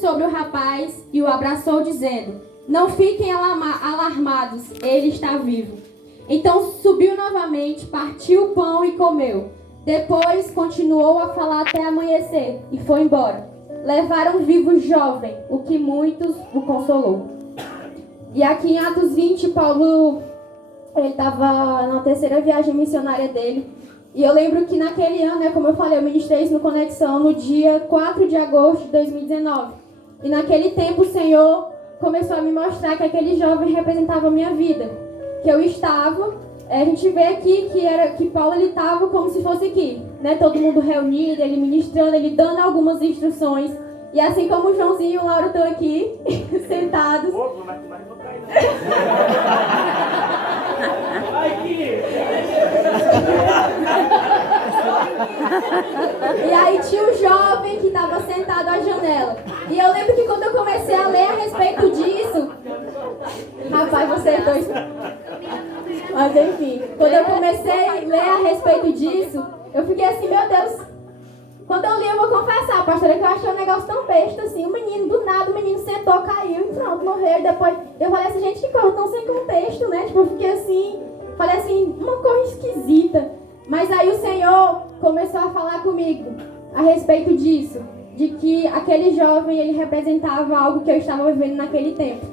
sobre o rapaz e o abraçou, dizendo: Não fiquem alarmados, ele está vivo. Então subiu novamente, partiu o pão e comeu. Depois continuou a falar até amanhecer e foi embora. Levaram vivo o jovem, o que muitos o consolou. E aqui em Atos 20, Paulo, ele estava na terceira viagem missionária dele. E eu lembro que naquele ano, como eu falei, eu ministrei isso no Conexão no dia 4 de agosto de 2019. E naquele tempo o Senhor começou a me mostrar que aquele jovem representava a minha vida. Que eu estava, a gente vê aqui que Paulo estava como se fosse aqui, né? Todo mundo reunido, ele ministrando, ele dando algumas instruções. E assim como o Joãozinho e o Lauro estão aqui, sentados. E aí tinha um jovem que estava sentado à janela. E eu lembro que quando eu comecei a ler a respeito disso, rapaz, vocês dois. Mas enfim, quando eu comecei a ler a respeito disso, eu fiquei assim, meu Deus. Quando eu li, eu vou confessar, pastora, que eu achei um negócio tão besta assim. O menino, do nada, o menino sentou, caiu e pronto, morreu. E depois eu falei assim, gente, que coisa tão sem contexto, né? Tipo, eu fiquei assim, falei assim, uma coisa esquisita. Mas aí o Senhor começou a falar comigo a respeito disso. De que aquele jovem, ele representava algo que eu estava vivendo naquele tempo.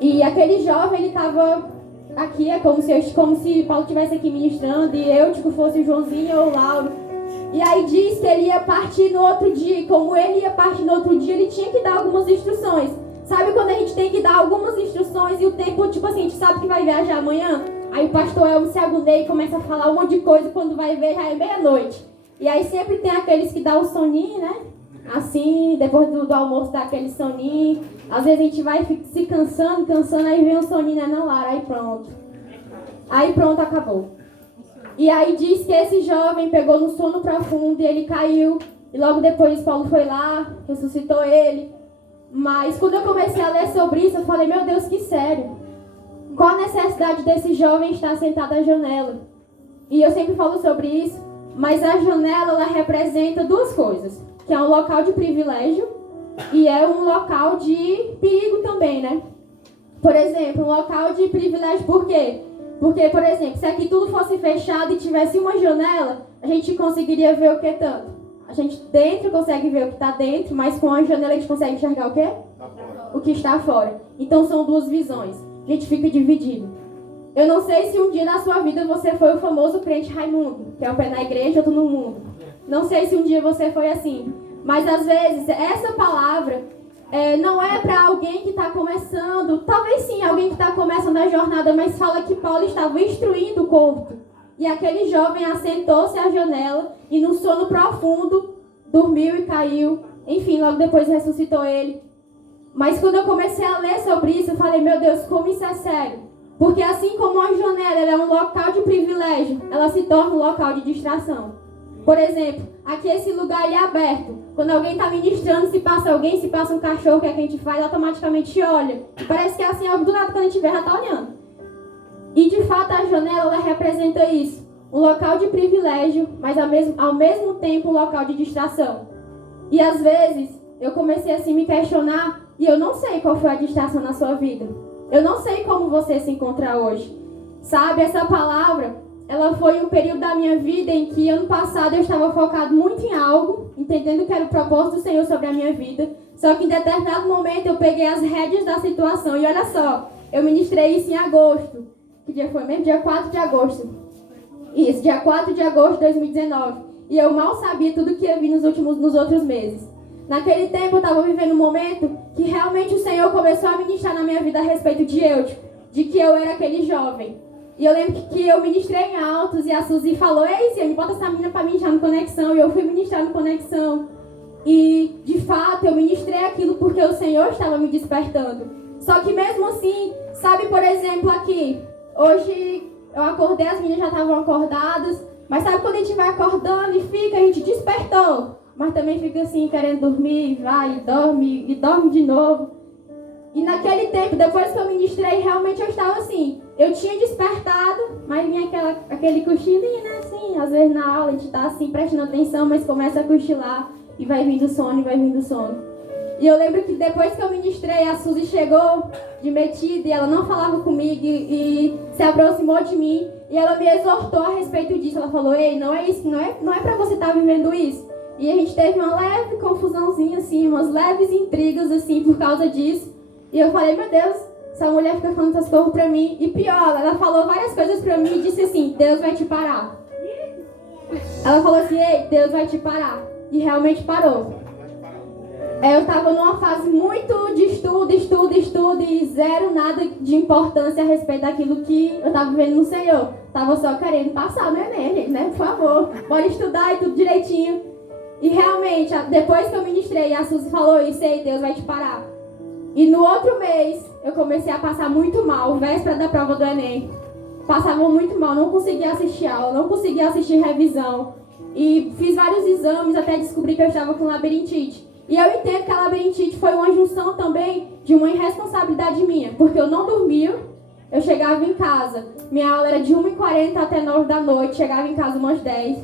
E aquele jovem, ele estava aqui, é como se Paulo estivesse aqui ministrando. E eu, tipo, fosse o Joãozinho ou o Lauro. E aí diz que ele ia partir no outro dia. E como ele ia partir no outro dia, ele tinha que dar algumas instruções. Sabe quando a gente tem que dar algumas instruções e o tempo, tipo assim, a gente sabe que vai viajar amanhã? Aí o pastor Elmo se agonia e começa a falar um monte de coisa, quando vai ver já é meia-noite. E aí sempre tem aqueles que dão o soninho, né? Assim, depois do almoço dá aquele soninho. Às vezes a gente vai se cansando, aí vem um soninho, né? Não, Lara, aí pronto. Aí pronto, acabou. E aí diz que esse jovem pegou no sono profundo e ele caiu. E logo depois Paulo foi lá, ressuscitou ele. Mas quando eu comecei a ler sobre isso, eu falei, meu Deus, que sério. Qual a necessidade desse jovem estar sentado à janela? E eu sempre falo sobre isso, mas a janela, ela representa duas coisas. Que é um local de privilégio e é um local de perigo também, né? Por exemplo, um local de privilégio, por quê? Porque, por exemplo, se aqui tudo fosse fechado e tivesse uma janela, a gente conseguiria ver o que tanto? A gente dentro consegue ver o que está dentro, mas com a janela a gente consegue enxergar o quê? O que está fora. Então são duas visões. A gente fica dividido. Eu não sei se um dia na sua vida você foi o famoso crente Raimundo, que é um pé na igreja, outro no mundo. Não sei se um dia você foi assim. Mas às vezes essa palavra não é para alguém que está começando. Talvez sim, alguém que está começando a jornada, mas fala que Paulo estava instruindo o corpo. E aquele jovem assentou-se à janela e num sono profundo dormiu e caiu. Enfim, logo depois ressuscitou ele. Mas quando eu comecei a ler sobre isso, eu falei, meu Deus, como isso é sério. Porque assim como a janela ela é um local de privilégio, ela se torna um local de distração. Por exemplo, aqui esse lugar ele é aberto. Quando alguém está ministrando, se passa alguém, se passa um cachorro, o que é que a gente faz? Automaticamente olha. Parece que é assim, algo do nada, quando a gente vê, já está olhando. E de fato a janela ela representa isso. Um local de privilégio, mas ao mesmo tempo um local de distração. E às vezes eu comecei assim a me questionar e eu não sei qual foi a distração na sua vida. Eu não sei como você se encontra hoje. Sabe, essa palavra, ela foi um período da minha vida em que ano passado eu estava focado muito em algo, entendendo que era o propósito do Senhor sobre a minha vida. Só que em determinado momento eu peguei as rédeas da situação e olha só, eu ministrei isso em agosto. Que dia foi mesmo? Dia 4 de agosto. Isso, dia 4 de agosto de 2019. E eu mal sabia tudo que ia vir nos outros meses. Naquele tempo eu estava vivendo um momento que realmente o Senhor começou a ministrar na minha vida a respeito de Eutico, de que eu era aquele jovem. E eu lembro que eu ministrei em altos e a Suzy falou, ei, Ciane, bota essa menina para ministrar no Conexão. E eu fui ministrar no Conexão. E, de fato, eu ministrei aquilo porque o Senhor estava me despertando. Só que mesmo assim, sabe, por exemplo, aqui, hoje eu acordei, as meninas já estavam acordadas, mas sabe quando a gente vai acordando e fica, a gente despertou, mas também fica assim, querendo dormir, vai e dorme de novo. E naquele tempo, depois que eu ministrei, realmente eu estava assim, eu tinha despertado, mas vinha aquele cochilinho, né, assim, às vezes na aula a gente está assim, prestando atenção, mas começa a cochilar, e vai vindo sono, E eu lembro que depois que eu ministrei, a Suzy chegou de metida e ela não falava comigo e se aproximou de mim e ela me exortou a respeito disso. Ela falou: ei, não é isso, não é pra você estar vivendo isso. E a gente teve uma leve confusãozinha, assim, umas leves intrigas, assim, por causa disso. E eu falei: meu Deus, essa mulher fica falando essas coisas pra mim. E pior, ela falou várias coisas pra mim e disse assim: Deus vai te parar. Ela falou assim: ei, Deus vai te parar. E realmente parou. Eu tava numa fase muito de estudo e zero nada de importância a respeito daquilo que eu tava vivendo no Senhor. Tava só querendo passar no Enem, gente, né? Por favor, bora estudar e tudo direitinho. E realmente, depois que eu ministrei, a Suzy falou isso: ei, Deus vai te parar. E no outro mês, eu comecei a passar muito mal, véspera da prova do Enem. Passava muito mal, não conseguia assistir aula, não conseguia assistir revisão. E fiz vários exames até descobrir que eu estava com labirintite. E eu entendo que a labirintite foi uma junção também de uma irresponsabilidade minha, porque eu não dormia, eu chegava em casa, minha aula era de 1h40 até 9 da noite, chegava em casa umas 10,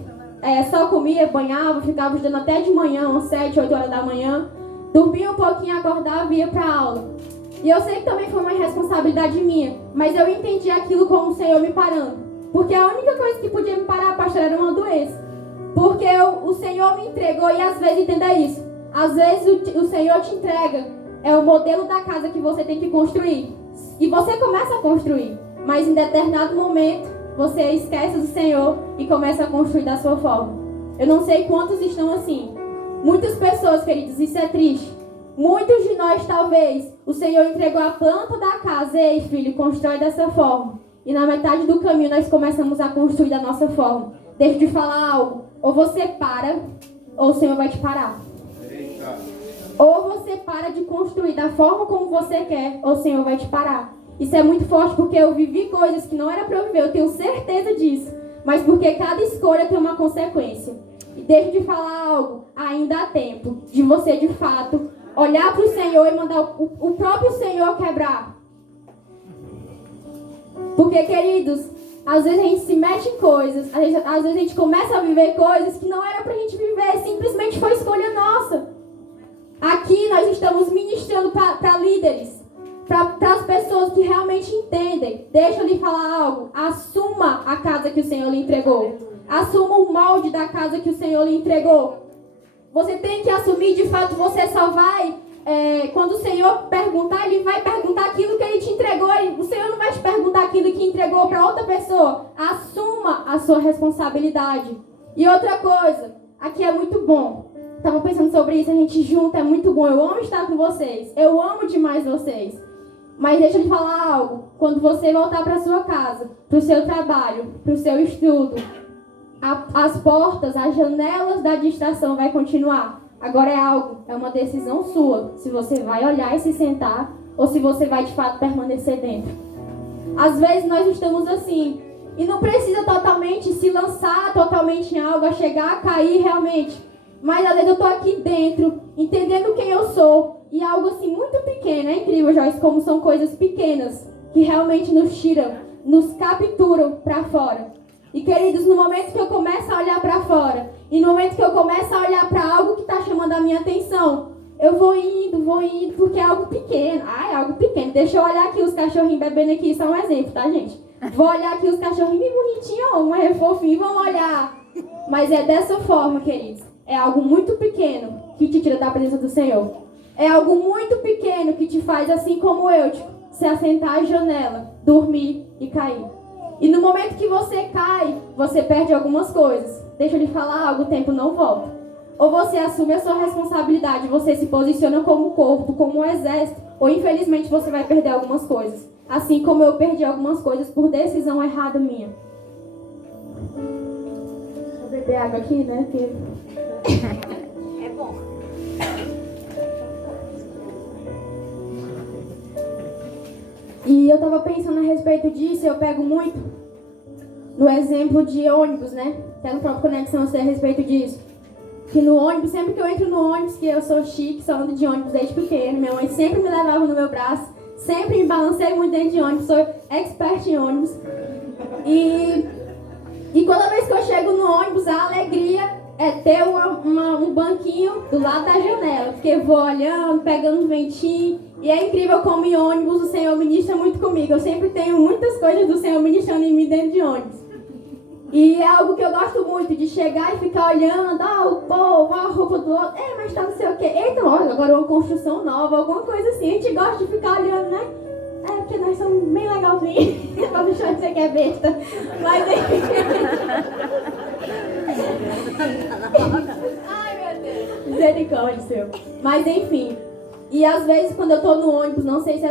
só comia, banhava, ficava estudando até de manhã, umas 7, 8 horas da manhã, dormia um pouquinho, acordava e ia para a aula. E eu sei que também foi uma irresponsabilidade minha, mas eu entendi aquilo como o Senhor me parando, porque a única coisa que podia me parar, pastor, era uma doença, porque o Senhor me entregou, e às vezes entenda isso, às vezes o Senhor te entrega, é o modelo da casa que você tem que construir. E você começa a construir, mas em determinado momento você esquece do Senhor e começa a construir da sua forma. Eu não sei quantos estão assim. Muitas pessoas, queridos, isso é triste. Muitos de nós, talvez, o Senhor entregou a planta da casa. Ei, filho, constrói dessa forma. E na metade do caminho nós começamos a construir da nossa forma. Deixa de falar algo. Ou você para, ou o Senhor vai te parar. Ou você para de construir da forma como você quer, ou o Senhor vai te parar. Isso é muito forte, porque eu vivi coisas que não era para eu viver, eu tenho certeza disso. Mas porque cada escolha tem uma consequência. E deixa de falar algo, ainda há tempo de você, de fato, olhar para o Senhor e mandar o próprio Senhor quebrar. Porque, queridos, às vezes a gente se mete em coisas, às vezes a gente começa a viver coisas que não era pra gente viver, simplesmente foi escolha nossa. Aqui nós estamos ministrando para líderes, para as pessoas que realmente entendem. Deixa eu lhe falar algo. Assuma a casa que o Senhor lhe entregou. Assuma o molde da casa que o Senhor lhe entregou. Você tem que assumir, de fato, você só vai, quando o Senhor perguntar, Ele vai perguntar aquilo que Ele te entregou. O Senhor não vai te perguntar aquilo que entregou para outra pessoa. Assuma a sua responsabilidade. E outra coisa, aqui é muito bom. Estava pensando sobre isso, a gente junto é muito bom. Eu amo estar com vocês. Eu amo demais vocês. Mas deixa eu te falar algo. Quando você voltar para sua casa, para o seu trabalho, para o seu estudo, as portas, as janelas da distração vai continuar. Agora é uma decisão sua. Se você vai olhar e se sentar, ou se você vai de fato permanecer dentro. Às vezes nós estamos assim, e não precisa totalmente se lançar totalmente em algo, a chegar a cair realmente. Mas às vezes eu tô aqui dentro, entendendo quem eu sou, e algo assim muito pequeno. É incrível, Joyce, como são coisas pequenas que realmente nos tiram, nos capturam para fora. E, queridos, no momento que eu começo a olhar para fora, e no momento que eu começo a olhar para algo que está chamando a minha atenção, eu vou indo, porque é algo pequeno. É algo pequeno. Deixa eu olhar aqui os cachorrinhos bebendo aqui, isso é um exemplo, tá, gente? Vou olhar aqui os cachorrinhos bem bonitinhos, um é fofinho, vão olhar. Mas é dessa forma, queridos. É algo muito pequeno que te tira da presença do Senhor. É algo muito pequeno que te faz, assim como eu, tipo, se assentar à janela, dormir e cair. E no momento que você cai, você perde algumas coisas. Deixa eu lhe falar algo, o tempo não volta. Ou você assume a sua responsabilidade, você se posiciona como corpo, como um exército, ou infelizmente você vai perder algumas coisas. Assim como eu perdi algumas coisas por decisão errada minha. Vou beber água aqui, né? É bom. E eu tava pensando a respeito disso, eu pego muito no exemplo de ônibus, né? Até no próprio Conexão eu sei a respeito disso. Que no ônibus, sempre que eu entro no ônibus, que eu sou chique, só ando de ônibus desde pequeno, minha mãe sempre me levava no meu braço, sempre me balancei muito dentro de ônibus, sou expert em ônibus. E toda vez que eu chego no ônibus, a alegria é ter um banquinho do lado da janela, porque eu vou olhando, pegando um ventinho, e é incrível como em ônibus o Senhor ministra muito comigo. Eu sempre tenho muitas coisas do Senhor ministrando em mim dentro de ônibus. E é algo que eu gosto muito, de chegar e ficar olhando, o povo, a roupa do outro, mas tá não sei o quê. Eita, olha, agora uma construção nova, alguma coisa assim. A gente gosta de ficar olhando, né? Porque nós somos bem legalzinhos, pra deixar de ser que é besta. Mas enfim. Ai, meu Deus. Misericórdia, Senhor. Mas enfim. E às vezes quando eu tô no ônibus, não sei se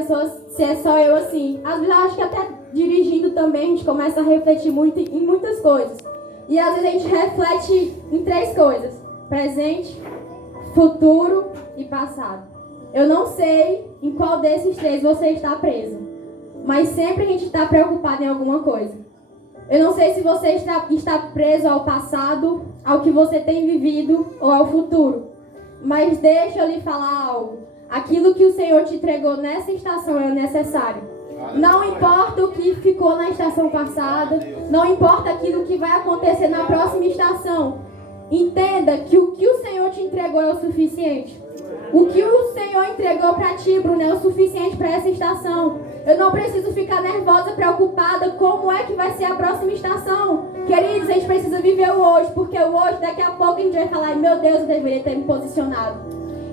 é só eu assim. Às vezes eu acho que até dirigindo também a gente começa a refletir muito em muitas coisas. E às vezes a gente reflete em 3 coisas: presente, futuro e passado. Eu não sei em qual desses 3 você está preso, mas sempre a gente está preocupado em alguma coisa. Eu não sei se você está preso ao passado, ao que você tem vivido ou ao futuro. Mas deixa eu lhe falar algo. Aquilo que o Senhor te entregou nessa estação é necessário. Não importa o que ficou na estação passada, não importa aquilo que vai acontecer na próxima estação. Entenda que o que o Senhor te entregou é o suficiente. O que o Senhor entregou para ti, Bruno, é o suficiente para essa estação. Eu não preciso ficar nervosa, preocupada como é que vai ser a próxima estação. Queridos, a gente precisa viver o hoje, porque o hoje, daqui a pouco a gente vai falar, meu Deus, eu deveria ter me posicionado.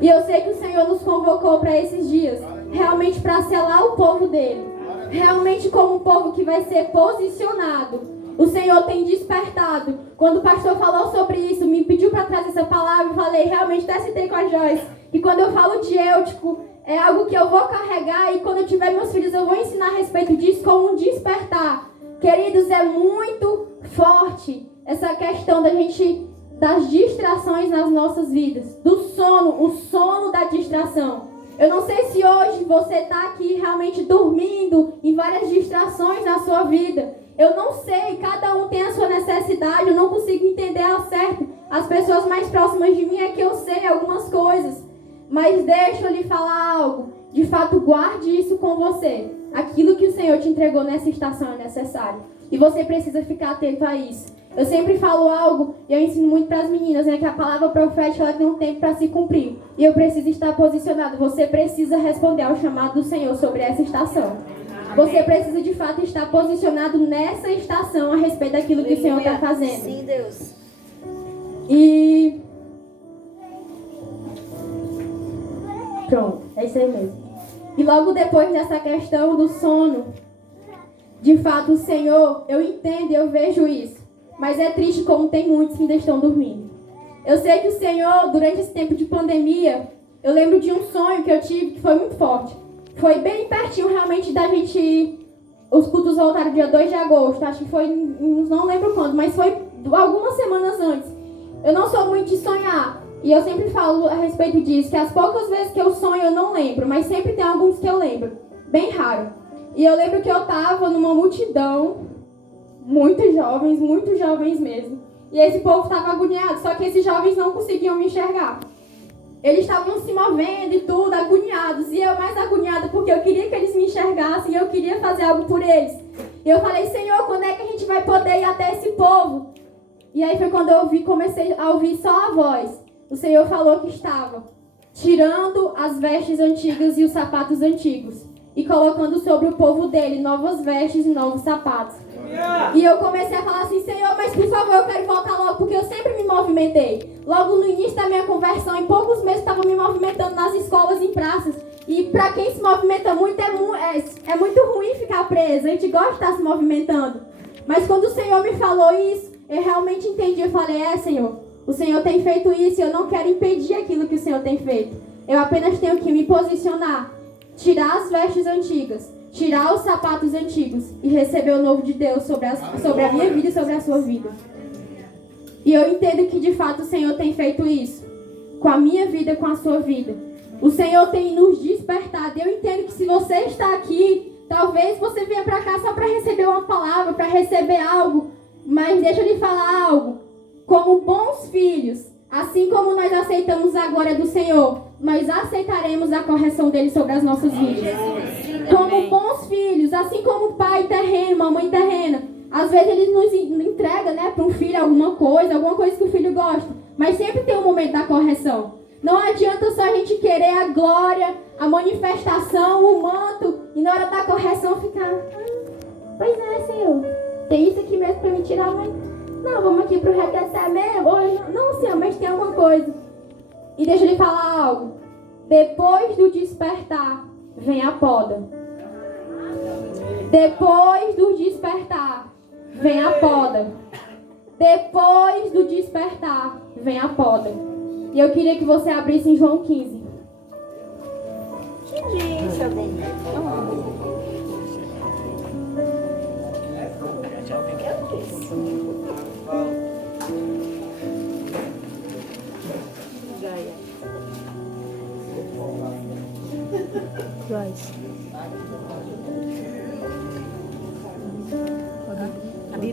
E eu sei que o Senhor nos convocou para esses dias, realmente para selar o povo dele. Realmente como um povo que vai ser posicionado. O Senhor tem despertado. Quando o pastor falou sobre isso, me pediu para trazer essa palavra, eu falei, realmente até citei com a Joyce. E quando eu falo de Eutico, é algo que eu vou carregar, e quando eu tiver meus filhos eu vou ensinar a respeito disso como um despertar. Queridos, é muito forte essa questão das distrações nas nossas vidas. Do sono, o sono da distração. Eu não sei se hoje você está aqui realmente dormindo em várias distrações na sua vida. Eu não sei, cada um tem a sua necessidade, eu não consigo entender ao certo. As pessoas mais próximas de mim é que eu sei algumas coisas. Mas deixa eu lhe falar algo. De fato, guarde isso com você. Aquilo que o Senhor te entregou nessa estação é necessário. E você precisa ficar atento a isso. Eu sempre falo algo, e eu ensino muito para as meninas, que a palavra profética ela tem um tempo para se cumprir. E eu preciso estar posicionado. Você precisa responder ao chamado do Senhor sobre essa estação. Você precisa de fato estar posicionado nessa estação a respeito daquilo que o Senhor está fazendo. Sim, Deus. E pronto, é isso aí mesmo. E logo depois dessa questão do sono, de fato o Senhor, eu entendo, eu vejo isso. Mas é triste como tem muitos que ainda estão dormindo. Eu sei que o Senhor, durante esse tempo de pandemia, eu lembro de um sonho que eu tive que foi muito forte. Foi bem pertinho realmente da gente ir. Os cultos voltaram dia 2 de agosto. Acho que foi, não lembro quando, mas foi algumas semanas antes. Eu não sou muito de sonhar. E eu sempre falo a respeito disso, que as poucas vezes que eu sonho eu não lembro. Mas sempre tem alguns que eu lembro. Bem raro. E eu lembro que eu estava numa multidão, muitos jovens mesmo. E esse povo estava agoniado, só que esses jovens não conseguiam me enxergar. Eles estavam se movendo e tudo, agoniados. E eu mais agoniada porque eu queria que eles me enxergassem e eu queria fazer algo por eles. E eu falei, Senhor, quando é que a gente vai poder ir até esse povo? E aí foi quando eu comecei a ouvir só a voz. O Senhor falou que estava tirando as vestes antigas e os sapatos antigos e colocando sobre o povo dele novas vestes e novos sapatos. E eu comecei a falar assim, Senhor, mas por favor, eu quero voltar logo, porque eu sempre me movimentei. Logo no início da minha conversão, em poucos meses, estava me movimentando nas escolas, em praças. E para quem se movimenta muito, é muito ruim ficar preso. A gente gosta de estar se movimentando. Mas quando o Senhor me falou isso, eu realmente entendi. Eu falei, Senhor, o Senhor tem feito isso e eu não quero impedir aquilo que o Senhor tem feito. Eu apenas tenho que me posicionar, tirar as vestes antigas, tirar os sapatos antigos e receber o novo de Deus sobre a minha vida e sobre a sua vida. E eu entendo que de fato o Senhor tem feito isso com a minha vida e com a sua vida. O Senhor tem nos despertado. Eu entendo que se você está aqui, talvez você venha para cá só para receber uma palavra, para receber algo. Mas deixa eu lhe falar algo. Como bons filhos, assim como nós aceitamos a glória do Senhor, nós aceitaremos a correção dele sobre as nossas vidas. Como bons filhos, assim como o pai terreno, mamãe terrena, às vezes ele nos entrega, para um filho alguma coisa que o filho gosta. mas sempre tem um momento da correção. Não adianta só a gente querer a glória, a manifestação, o manto, e na hora da correção ficar, pois é, Senhor, tem isso aqui mesmo para me tirar, mas não, vamos aqui pro regressar mesmo. Não, Senhor, mas tem alguma coisa. E deixa eu lhe falar algo. Depois do despertar, vem a poda. Depois do despertar, vem a poda. Depois do despertar, vem a poda. E eu queria que você abrisse em João 15. Que diz, Ademir?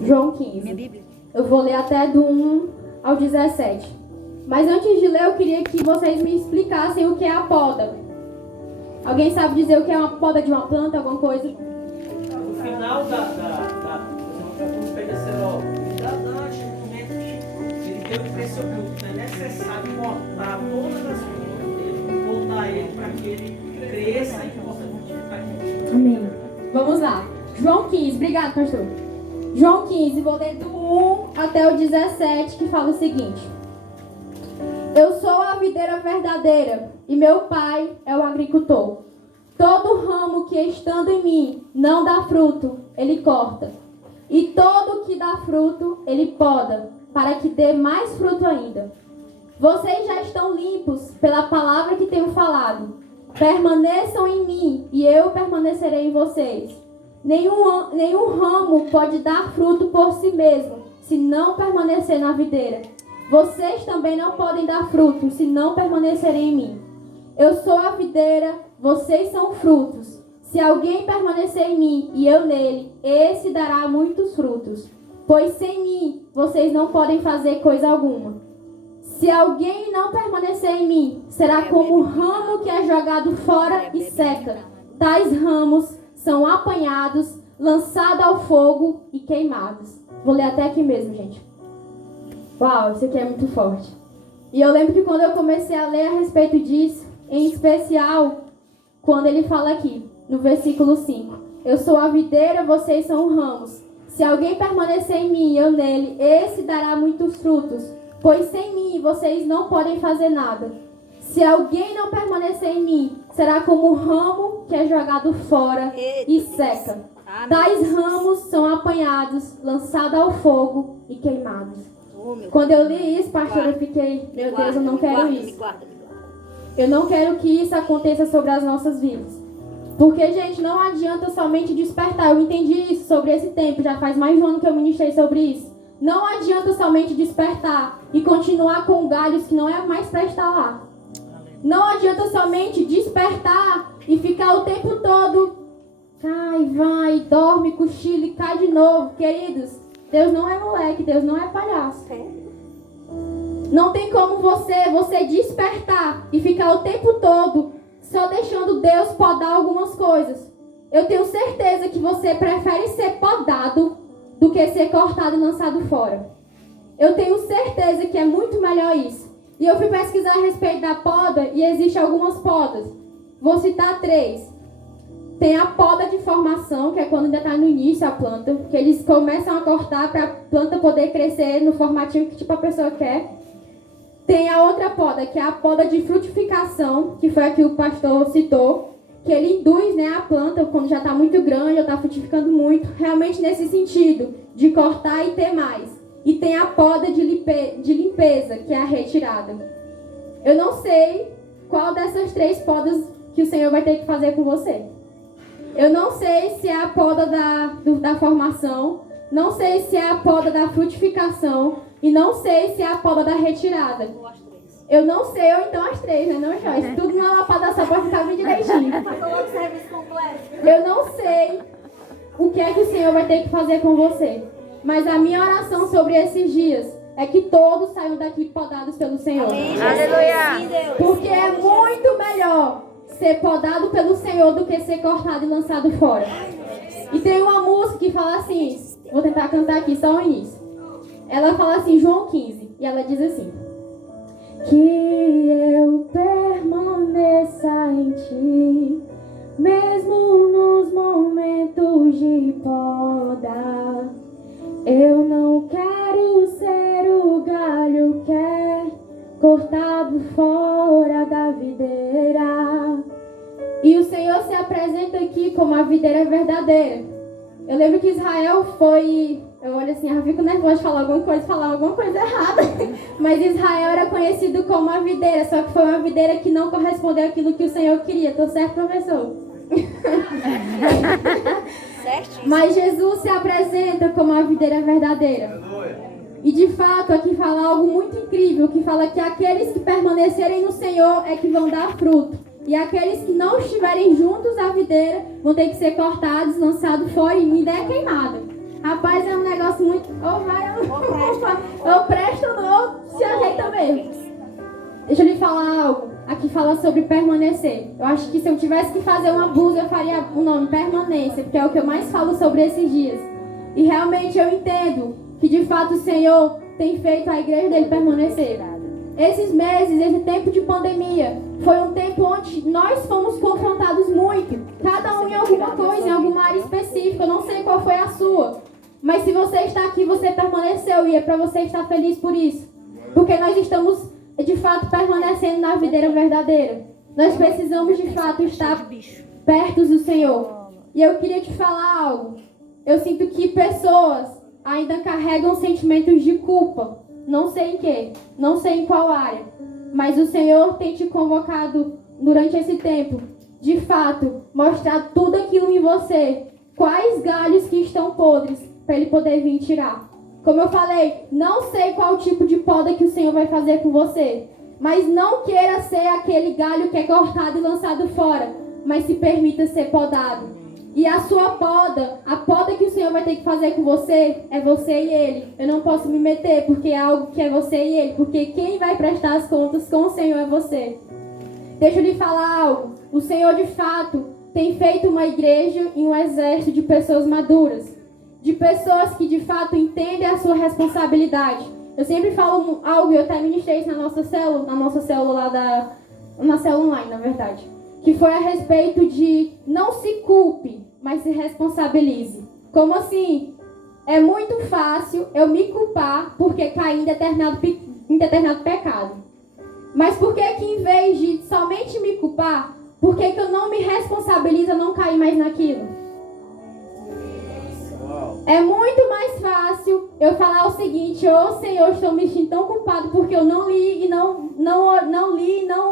João 15. Eu vou ler até do 1 ao 17. Mas antes de ler, eu queria que vocês me explicassem o que é a poda. Alguém sabe dizer o que é uma poda de uma planta, alguma coisa? No final do pedacerol, antes do momento que ele deu que crescer o fruto, é necessário cortar todas as folhas, voltar ele para que ele cresça e possa multiplicar. Amém. Vamos lá. João 15. Obrigado, pastor. João 15, vou ler do 1 até o 17, que fala o seguinte. Eu sou a videira verdadeira e meu pai é o agricultor. Todo ramo que estando em mim não dá fruto, ele corta. E todo que dá fruto, ele poda, para que dê mais fruto ainda. Vocês já estão limpos pela palavra que tenho falado. Permaneçam em mim e eu permanecerei em vocês. Nenhum ramo pode dar fruto por si mesmo, se não permanecer na videira. Vocês também não podem dar fruto, se não permanecerem em mim. Eu sou a videira, vocês são frutos. Se alguém permanecer em mim e eu nele, esse dará muitos frutos. Pois sem mim, vocês não podem fazer coisa alguma. Se alguém não permanecer em mim, será como um ramo que é jogado fora e seca. Tais ramos são apanhados, lançados ao fogo e queimados. Vou ler até aqui mesmo, gente. Uau, isso aqui é muito forte. E eu lembro que quando eu comecei a ler a respeito disso, em especial, quando ele fala aqui, no versículo 5. Eu sou a videira, vocês são ramos. Se alguém permanecer em mim e eu nele, esse dará muitos frutos. Pois sem mim, vocês não podem fazer nada. Se alguém não permanecer em mim, será como um ramo que é jogado fora e seca. Tais ramos são apanhados, lançados ao fogo e queimados. Quando eu li isso, pastor, eu fiquei, meu Deus, eu não quero isso. Eu não quero que isso aconteça sobre as nossas vidas. Porque, gente, não adianta somente despertar. Eu entendi isso sobre esse tempo, já faz mais de um ano que eu ministrei sobre isso. Não adianta somente despertar e continuar com galhos que não é mais para estar lá. Não adianta somente despertar e ficar o tempo todo, cai, vai, dorme, cochila e cai de novo. Queridos, Deus não é moleque, Deus não é palhaço. Não tem como você despertar e ficar o tempo todo só deixando Deus podar algumas coisas. Eu tenho certeza que você prefere ser podado do que ser cortado e lançado fora. Eu tenho certeza que é muito melhor isso. E eu fui pesquisar a respeito da poda e existem algumas podas. Vou citar 3. Tem a poda de formação, que é quando ainda está no início a planta, que eles começam a cortar para a planta poder crescer no formatinho que tipo a pessoa quer. Tem a outra poda, que é a poda de frutificação, que foi a que o pastor citou, que ele induz, né, a planta quando já está muito grande, já está frutificando muito, realmente nesse sentido, de cortar e ter mais. E tem a poda de limpeza, que é a retirada. Eu não sei qual dessas 3 podas que o Senhor vai ter que fazer com você. Eu não sei se é a poda da formação, não sei se é a poda da frutificação e não sei se é a poda da retirada. Eu não sei, ou então as 3, né? Não, Joyce. Tudo na lapada só para ficar bem direitinho. Eu não sei o que é que o Senhor vai ter que fazer com você. Mas a minha oração sobre esses dias é que todos saiam daqui podados pelo Senhor. Aleluia! Porque é muito melhor ser podado pelo Senhor do que ser cortado e lançado fora. E tem uma música que fala assim, vou tentar cantar aqui só o início. Ela fala assim, João 15, e ela diz assim: que eu permaneça em ti, mesmo nos momentos de poda. Eu não quero ser o galho que é cortado fora da videira. E o Senhor se apresenta aqui como a videira verdadeira. Eu lembro que Israel foi... Eu olho assim, eu fico nervosa de falar alguma coisa errada. Mas Israel era conhecido como a videira, só que foi uma videira que não correspondeu àquilo que o Senhor queria. Tô certo, professor? Mas Jesus se apresenta como a videira verdadeira. E de fato aqui fala algo muito incrível, que fala que aqueles que permanecerem no Senhor é que vão dar fruto. E aqueles que não estiverem juntos à videira vão ter que ser cortados, lançados fora e ainda é queimado. Rapaz, é um negócio muito... Ou presta ou se ajeita mesmo. Deixa eu lhe falar algo. Aqui fala sobre permanecer. Eu acho que se eu tivesse que fazer uma blusa, eu faria o nome permanência, porque é o que eu mais falo sobre esses dias. E realmente eu entendo que de fato o Senhor tem feito a igreja dele permanecer. Esses meses, esse tempo de pandemia, foi um tempo onde nós fomos confrontados muito. Cada um em alguma coisa, em alguma área específica. Eu não sei qual foi a sua. Mas se você está aqui, você permaneceu. E é para você estar feliz por isso. Porque nós estamos, de fato, permanecendo na videira verdadeira. Nós precisamos, de fato, estar perto do Senhor. E eu queria te falar algo. Eu sinto que pessoas ainda carregam sentimentos de culpa. Não sei em quê, não sei em qual área, mas o Senhor tem te convocado durante esse tempo, de fato, mostrar tudo aquilo em você, quais galhos que estão podres, para Ele poder vir tirar. Como eu falei, não sei qual tipo de poda que o Senhor vai fazer com você, mas não queira ser aquele galho que é cortado e lançado fora, mas se permita ser podado. E a sua poda, a poda que o Senhor vai ter que fazer com você, é você e Ele. Eu não posso me meter, porque é algo que é você e Ele. Porque quem vai prestar as contas com o Senhor é você. Deixa eu lhe falar algo. O Senhor, de fato, tem feito uma igreja e um exército de pessoas maduras. De pessoas que, de fato, entendem a sua responsabilidade. Eu sempre falo algo, e eu até ministrei isso na nossa célula lá na célula online, na verdade. Que foi a respeito de não se culpe, mas se responsabilize. Como assim? É muito fácil eu me culpar porque caí em determinado pecado. Mas por que em vez de somente me culpar, por que eu não me responsabilizo a não cair mais naquilo? É muito mais fácil eu falar o seguinte: Senhor, estou me sentindo tão culpado porque eu não li e não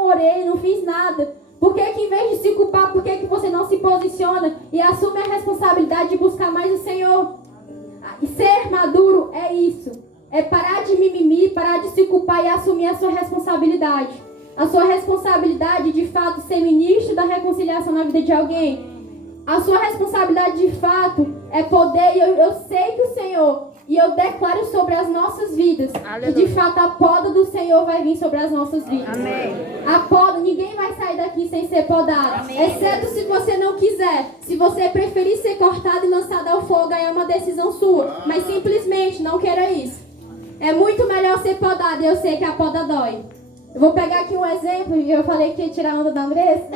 orei, não fiz nada. Por que em vez de se culpar, por que você não se posiciona e assume a responsabilidade de buscar mais o Senhor? E ser maduro é isso. É parar de mimimi, parar de se culpar e assumir a sua responsabilidade. A sua responsabilidade, de fato, ser ministro da reconciliação na vida de alguém. A sua responsabilidade, de fato, é poder, e eu sei que o Senhor, e eu declaro sobre as nossas vidas, aleluia, que de fato a poda do Senhor vai vir sobre as nossas vidas. Amém. A poda, ninguém vai sair daqui sem ser podado. Amém. Exceto se você não quiser. Se você preferir ser cortado e lançado ao fogo, aí é uma decisão sua. Mas simplesmente não queira isso. É muito melhor ser podado, e eu sei que a poda dói. Eu vou pegar aqui um exemplo, e eu falei que ia tirar a onda da Andressa.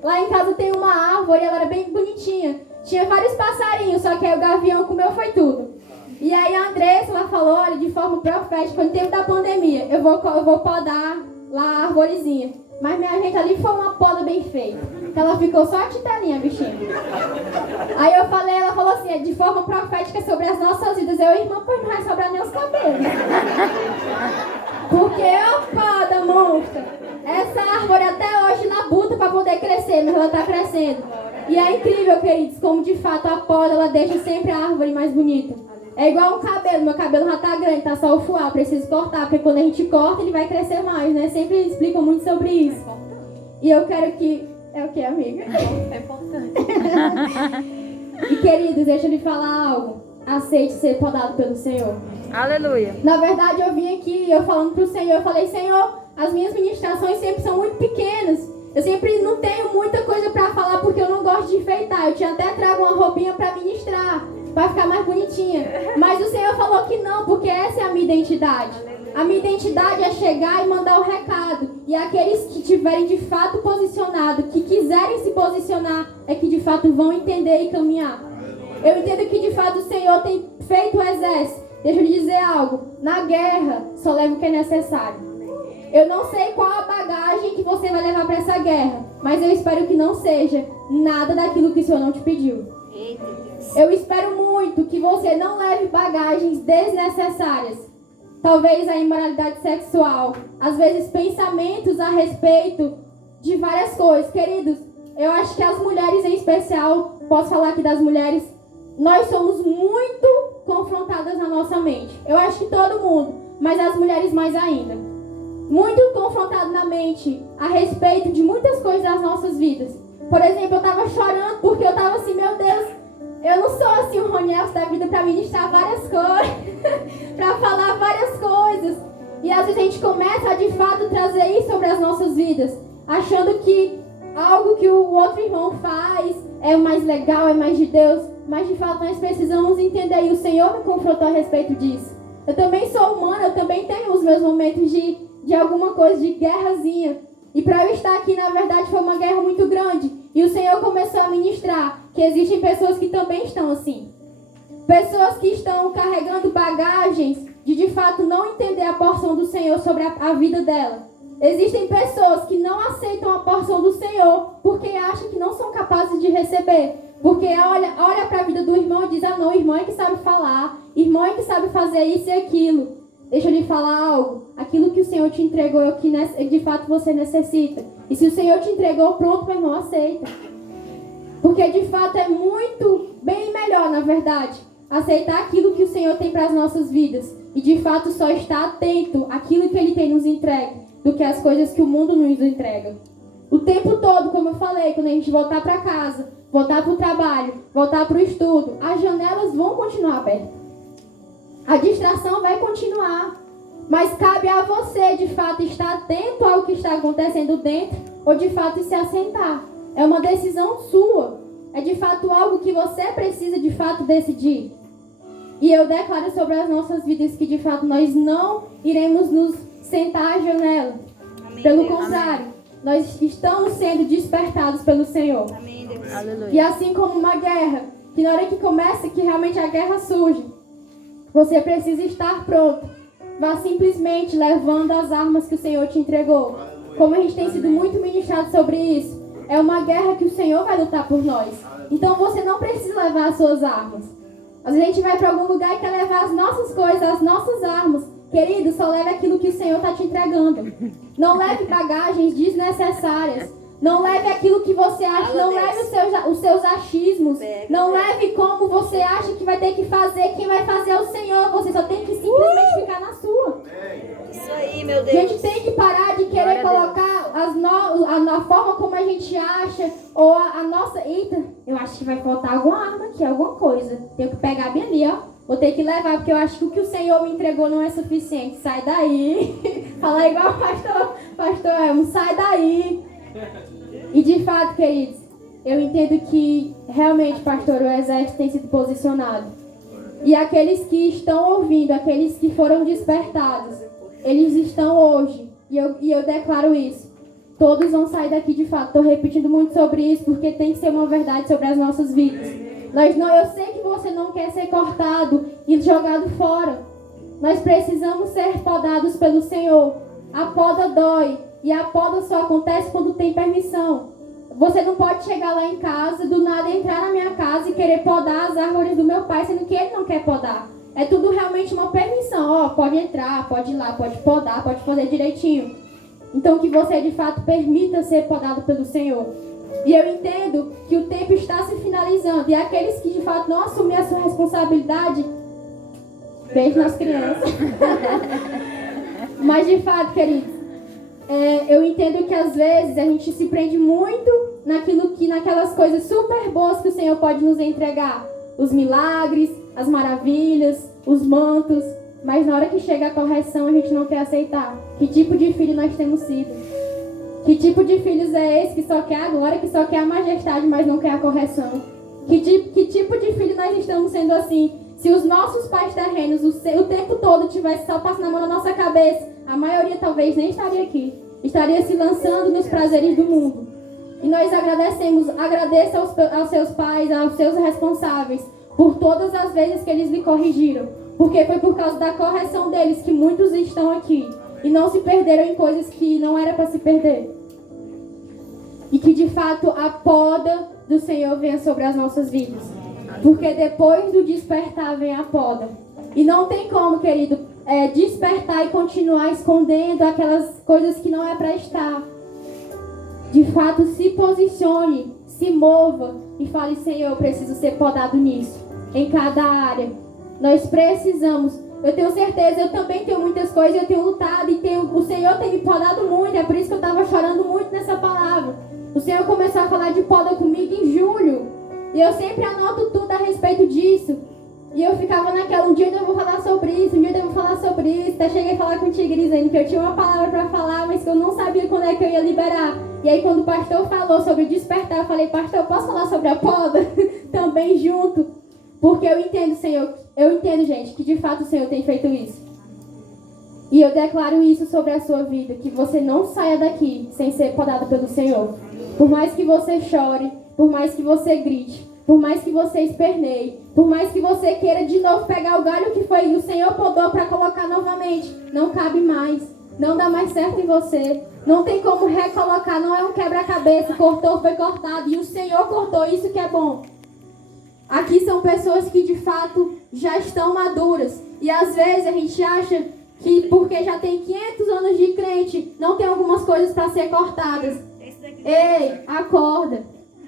Lá em casa tem uma árvore, ela era bem bonitinha. Tinha vários passarinhos, só que aí o gavião comeu foi tudo. E aí a Andressa, ela falou, olha, de forma profética, no tempo da pandemia, eu vou podar lá a arvorezinha. Mas minha gente, ali foi uma poda bem feita. Ela ficou só a titelinha, bichinho. Aí eu falei, ela falou assim, de forma profética sobre as nossas vidas. Eu, irmã, pois não vai sobrar nem os cabelos. Porque eu poda, monstro. Essa árvore até hoje labuta para poder crescer, mas ela está crescendo. E é incrível, queridos, como de fato a poda, ela deixa sempre a árvore mais bonita. É igual um cabelo, meu cabelo já tá grande, tá só o fuá, preciso cortar, porque quando a gente corta ele vai crescer mais, né? Sempre explicam muito sobre isso. E eu quero que... É o que, amiga? É importante. E queridos, deixa eu lhe falar algo. Aceite ser podado pelo Senhor. Aleluia. Na verdade, eu vim aqui, eu falando pro Senhor, eu falei, Senhor, as minhas ministrações sempre são muito pequenas. Eu sempre não tenho muita coisa pra falar porque eu não gosto de enfeitar. Eu tinha até trago uma roupinha pra ministrar, pra ficar mais bonitinha. Mas o Senhor falou que não, porque essa é a minha identidade. A minha identidade é chegar e mandar o recado. E aqueles que tiverem de fato posicionado, que quiserem se posicionar, é que de fato vão entender e caminhar. Eu entendo que de fato o Senhor tem feito o exército. Deixa eu lhe dizer algo. Na guerra, só leva o que é necessário. Eu não sei qual a bagagem que você vai levar para essa guerra, mas eu espero que não seja nada daquilo que o Senhor não te pediu. Eu espero muito que você não leve bagagens desnecessárias. Talvez a imoralidade sexual, às vezes pensamentos a respeito de várias coisas. Queridos, eu acho que as mulheres em especial, posso falar aqui das mulheres, nós somos muito confrontadas na nossa mente. Eu acho que todo mundo, mas as mulheres mais ainda. Muito confrontado na mente a respeito de muitas coisas das nossas vidas. Por exemplo, eu estava chorando porque eu estava assim, meu Deus, eu não sou assim o Roniel da vida para ministrar várias coisas, para falar várias coisas. E às vezes a gente começa a de fato trazer isso sobre as nossas vidas, achando que algo que o outro irmão faz é mais legal, é mais de Deus. Mas de fato nós precisamos entender, e o Senhor me confrontou a respeito disso. Eu também sou humana, eu também tenho os meus momentos de alguma coisa, de guerrazinha. E para eu estar aqui, na verdade, foi uma guerra muito grande. E o Senhor começou a ministrar que existem pessoas que também estão assim. Pessoas que estão carregando bagagens de fato não entender a porção do Senhor sobre a vida dela. Existem pessoas que não aceitam a porção do Senhor porque acham que não são capazes de receber. Porque olha para a vida do irmão e diz, ah não, irmão é que sabe falar, irmão é que sabe fazer isso e aquilo. Deixa eu lhe falar algo. Aquilo que o Senhor te entregou é o que de fato você necessita. E se o Senhor te entregou, pronto, meu irmão, aceita. Porque de fato é muito, bem melhor, na verdade, aceitar aquilo que o Senhor tem para as nossas vidas. E de fato só estar atento àquilo que Ele tem nos entregue, do que as coisas que o mundo nos entrega. O tempo todo, como eu falei, quando a gente voltar para casa, voltar para o trabalho, voltar para o estudo, as janelas vão continuar abertas. A distração vai continuar, mas cabe a você, de fato, estar atento ao que está acontecendo dentro ou, de fato, se assentar. É uma decisão sua. É, de fato, algo que você precisa, de fato, decidir. E eu declaro sobre as nossas vidas que, de fato, nós não iremos nos sentar à janela. Amém, pelo contrário, nós estamos sendo despertados pelo Senhor. Amém, Deus. Aleluia. E assim como uma guerra, que na hora que começa, que realmente a guerra surge, você precisa estar pronto. Vá simplesmente levando as armas que o Senhor te entregou. Como a gente tem sido muito ministrado sobre isso, é uma guerra que o Senhor vai lutar por nós. Então você não precisa levar as suas armas. Às vezes a gente vai para algum lugar e quer levar as nossas coisas, as nossas armas. Querido, só leve aquilo que o Senhor está te entregando. Não leve bagagens desnecessárias. Não leve aquilo que você acha, não leve os seus achismos. Não leve como você acha que vai ter que fazer. Quem vai fazer é o Senhor. Você só tem que simplesmente ficar na sua. Isso aí, meu Deus. A gente tem que parar de querer colocar a forma como a gente acha. Ou a nossa... Eita, eu acho que vai faltar alguma arma aqui, alguma coisa. Tenho que pegar bem ali, ó. Vou ter que levar, porque eu acho que o que o Senhor me entregou não é suficiente. Sai daí. Fala igual o pastor Elmo. Sai daí. E de fato, queridos, eu entendo que realmente, pastor, o exército tem sido posicionado. E aqueles que estão ouvindo, aqueles que foram despertados, eles estão hoje, e eu declaro isso, todos vão sair daqui de fato. Estou repetindo muito sobre isso, porque tem que ser uma verdade sobre as nossas vidas. Eu sei que você não quer ser cortado e jogado fora. Nós precisamos ser podados pelo Senhor. A poda dói. E a poda só acontece quando tem permissão. Você não pode chegar lá em casa, do nada entrar na minha casa e querer podar as árvores do meu pai, sendo que ele não quer podar. É tudo realmente uma permissão. Ó, pode entrar, pode ir lá, pode podar, pode fazer direitinho. Então que você de fato permita ser podado pelo Senhor. E eu entendo que o tempo está se finalizando. E aqueles que de fato não assumem a sua responsabilidade, beijo nas crianças. Mas de fato, queridos, eu entendo que às vezes a gente se prende muito naquelas coisas super boas que o Senhor pode nos entregar. Os milagres, as maravilhas, os mantos. Mas na hora que chega a correção a gente não quer aceitar. Que tipo de filho nós temos sido? Que tipo de filhos é esse que só quer a glória, que só quer a majestade, mas não quer a correção? Que tipo de filho nós estamos sendo assim? Se os nossos pais terrenos o tempo todo tivessem só passando a mão na nossa cabeça, a maioria talvez nem estaria aqui. Estaria se lançando nos prazeres do mundo. E nós agradeça aos seus pais, aos seus responsáveis, por todas as vezes que eles lhe corrigiram. Porque foi por causa da correção deles que muitos estão aqui. E não se perderam em coisas que não era para se perder. E que de fato a poda do Senhor venha sobre as nossas vidas. Porque depois do despertar vem a poda. E não tem como, querido, despertar e continuar escondendo aquelas coisas que não é para estar. De fato, se posicione, se mova e fale: Senhor, eu preciso ser podado nisso, em cada área. Nós precisamos. Eu tenho certeza, eu também tenho muitas coisas, eu tenho lutado e o Senhor tem me podado muito. É por isso que eu estava chorando muito nessa palavra. O Senhor começou a falar de poda comigo em julho. E eu sempre anoto tudo a respeito disso. E eu ficava naquela: um dia eu vou falar sobre isso, um dia eu vou falar sobre isso. Até cheguei a falar contigo, dizendo que eu tinha uma palavra para falar, mas que eu não sabia quando é que eu ia liberar. E aí quando o pastor falou sobre despertar, eu falei: pastor, eu posso falar sobre a poda? Também junto. Porque eu entendo, Senhor, gente, que de fato o Senhor tem feito isso. E eu declaro isso sobre a sua vida, que você não saia daqui sem ser podado pelo Senhor. Por mais que você chore, por mais que você grite, por mais que você esperneie, por mais que você queira de novo pegar o galho que foi o Senhor podou para colocar novamente, não cabe mais, não dá mais certo em você, não tem como recolocar, não é um quebra-cabeça, cortou, foi cortado, e o Senhor cortou, isso que é bom. Aqui são pessoas que de fato já estão maduras, e às vezes a gente acha que porque já tem 500 anos de crente, não tem algumas coisas para ser cortadas. Ei, acorda,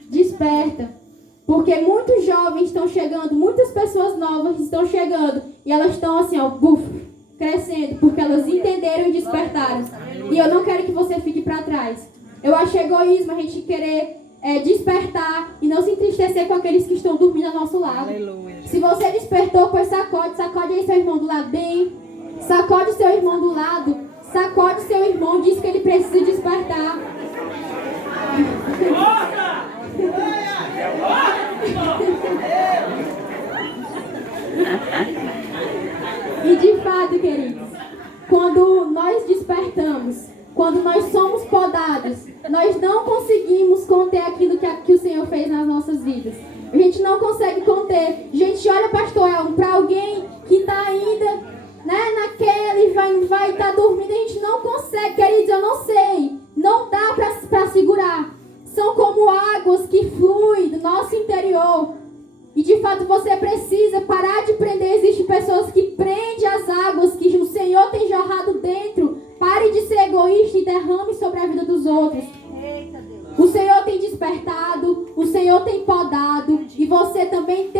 desperta. Porque muitos jovens estão chegando, muitas pessoas novas estão chegando. E elas estão assim, ó, crescendo. Porque elas entenderam e despertaram. E eu não quero que você fique para trás. Eu acho egoísmo a gente querer despertar e não se entristecer com aqueles que estão dormindo ao nosso lado. Aleluia. Se você despertou, pois sacode aí seu irmão do lado bem. Sacode seu irmão do lado. Sacode seu irmão, diz que ele precisa despertar. E de fato, queridos, quando nós despertamos, quando nós somos podados, nós não conseguimos conter aquilo que o Senhor fez nas nossas vidas. A gente não consegue conter. Gente, olha, pastor Elmo, para alguém que está ainda naquela e vai estar dormindo, a gente não consegue, queridos, eu não sei. Não dá para segurar. São como águas que fluem do nosso interior. E de fato você precisa parar de prender. Existem pessoas que prendem as águas que o Senhor tem jorrado dentro. Pare de ser egoísta e derrame sobre a vida dos outros. O Senhor tem despertado, o Senhor tem podado. E você também tem